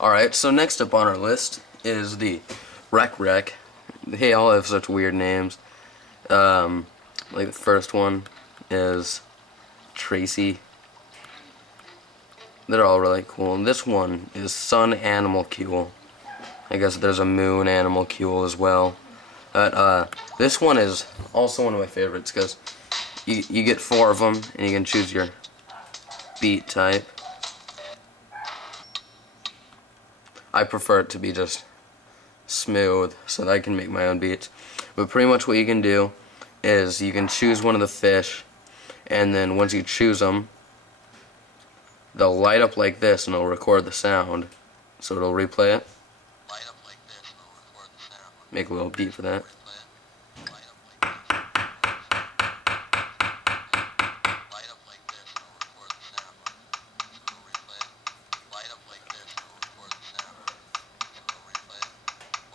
Alright, so next up on our list is the Rec. They all have such weird names. Like the first one is Tracy. They're all really cool. And this one is Sun Animalcule. I guess there's a Moon Animalcule as well. But this one is also one of my favorites because you get 4 of them and you can choose your beat type. I prefer it to be just smooth so that I can make my own beats. But pretty much what you can do is you can choose one of the fish, and then once you choose them, they'll light up like this and it'll record the sound. So it'll replay it. Make a little beat for that.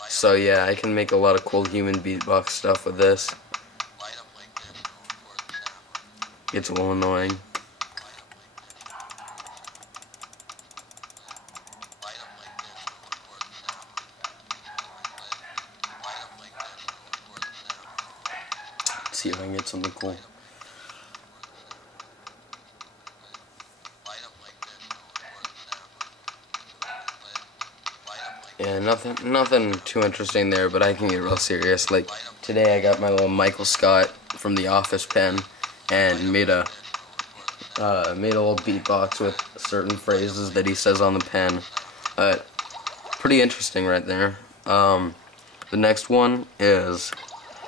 So yeah, I can make a lot of cool human beatbox stuff with this. It's a little annoying. Let's see if I can get something cool. Yeah, nothing too interesting there, but I can get real serious. Like today, I got my little Michael Scott from The Office pen and made a little beatbox with certain phrases that he says on the pen. Pretty interesting right there. The next one is,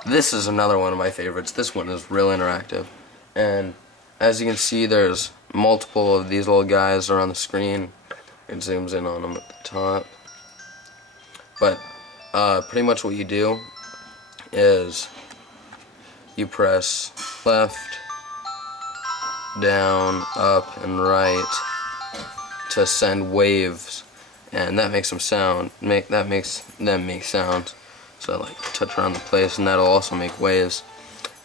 this is another one of my favorites. This one is real interactive, and as you can see, there's multiple of these little guys are on the screen. It zooms in on them at the top. But pretty much what you do is you press left, down, up, and right to send waves, and that makes them sound. That makes them make sounds. So like touch around the place, and that'll also make waves.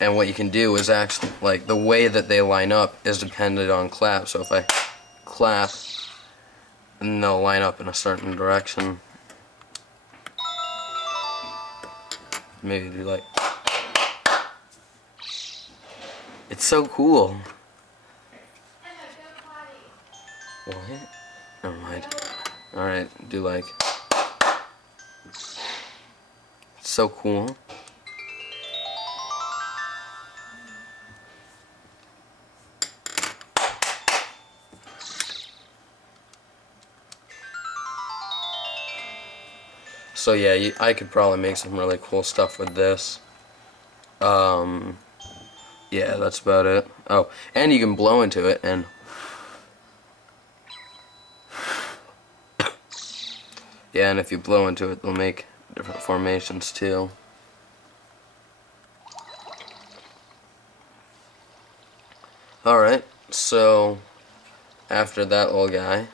And what you can do is actually, like, the way that they line up is dependent on clap. So if I clap, and they'll line up in a certain direction. Maybe do like, it's so cool. What? Never mind. Alright, do like, it's so cool. So yeah, I could probably make some really cool stuff with this. Yeah, that's about it. Oh, and you can blow into it, and yeah, and if you blow into it, they'll make different formations too. Alright, so after that little guy,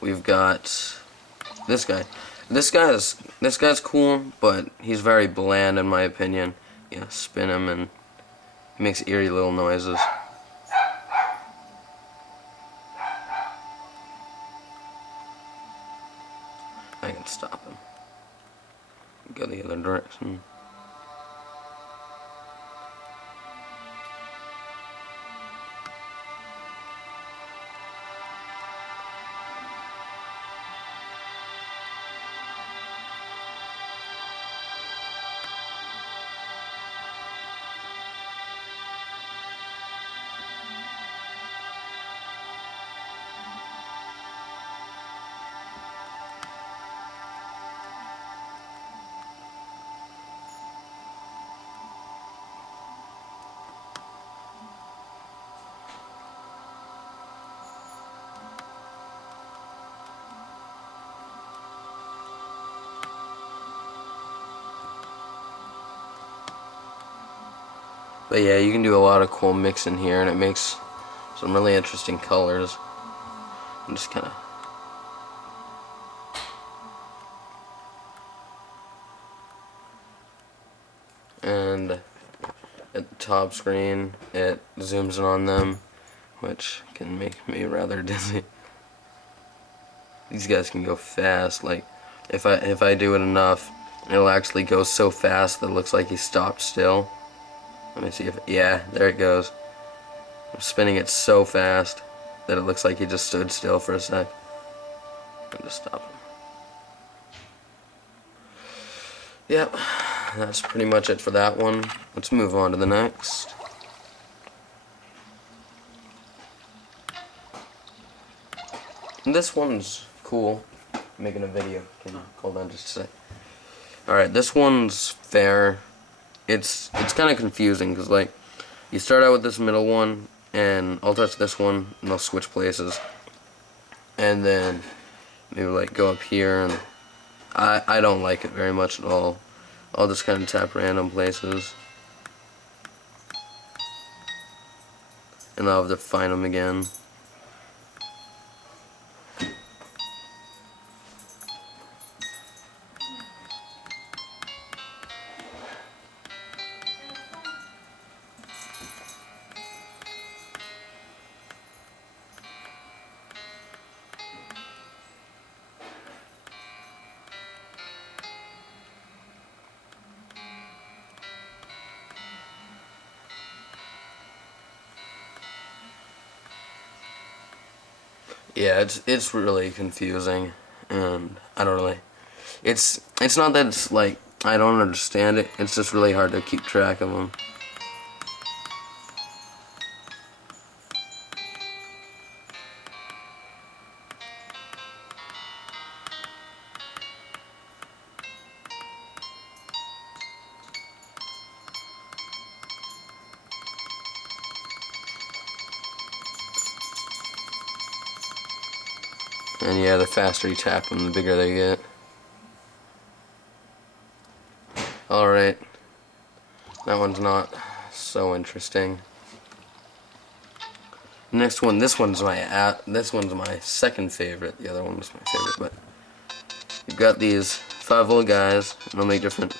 we've got this guy. This guy's cool, but he's very bland in my opinion. Yeah, spin him and he makes eerie little noises. I can stop him. Go the other direction. But yeah, you can do a lot of cool mixing here, and it makes some really interesting colors. I'm just kind of... And at the top screen, it zooms in on them, which can make me rather dizzy. These guys can go fast. Like, if I do it enough, it'll actually go so fast that it looks like he stopped still. Let me see if, yeah, there it goes. I'm spinning it so fast that it looks like he just stood still for a sec. I'm just stop him. Yep, that's pretty much it for that one. Let's move on to the next. And this one's cool. I'm making a video. Can you hold on just a sec? Alright, this one's fair. It's kind of confusing because, like, you start out with this middle one, and I'll touch this one, and they'll switch places. And then maybe, like, go up here, and I don't like it very much at all. I'll just kind of tap random places, and I'll have to find them again. Yeah, it's really confusing, and I don't really. It's not that it's like I don't understand it. It's just really hard to keep track of them. And yeah, the faster you tap them, the bigger they get. Alright. That one's not so interesting. Next one, this one's my second favorite. The other one was my favorite, but you've got these 5-volt guys, and they'll make different,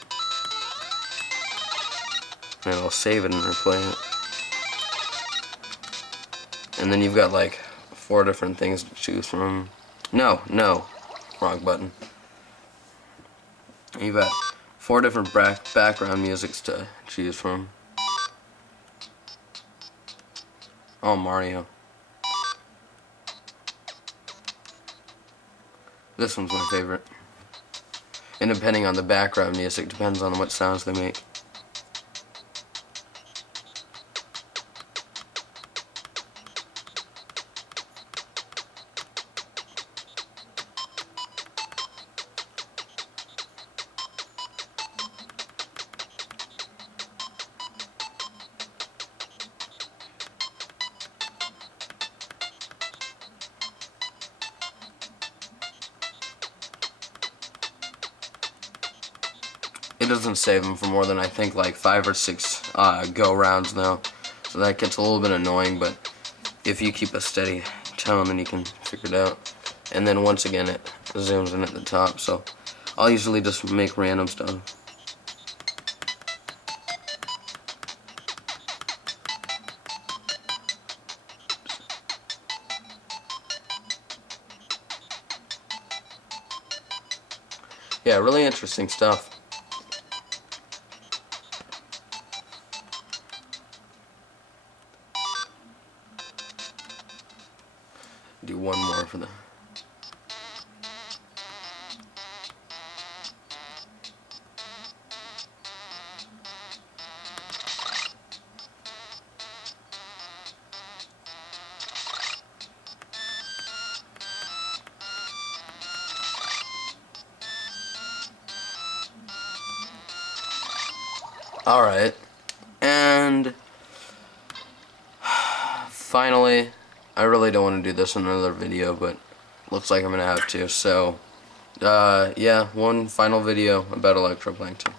and I'll save it and replay it. And then you've got like 4 different things to choose from. No, wrong button. You've got 4 different background musics to choose from. Oh, Mario. This one's my favorite. And depending on the background music, depends on what sounds they make. It doesn't save them for more than I think like 5 or 6 go rounds now, so that gets a little bit annoying, but if you keep a steady tone then you can figure it out. And then once again it zooms in at the top, so I'll usually just make random stuff. Yeah, really interesting stuff. Do one more for the... Alright, and finally, I really don't want to do this in another video, but looks like I'm going to have to, so yeah, one final video about Electroplankton.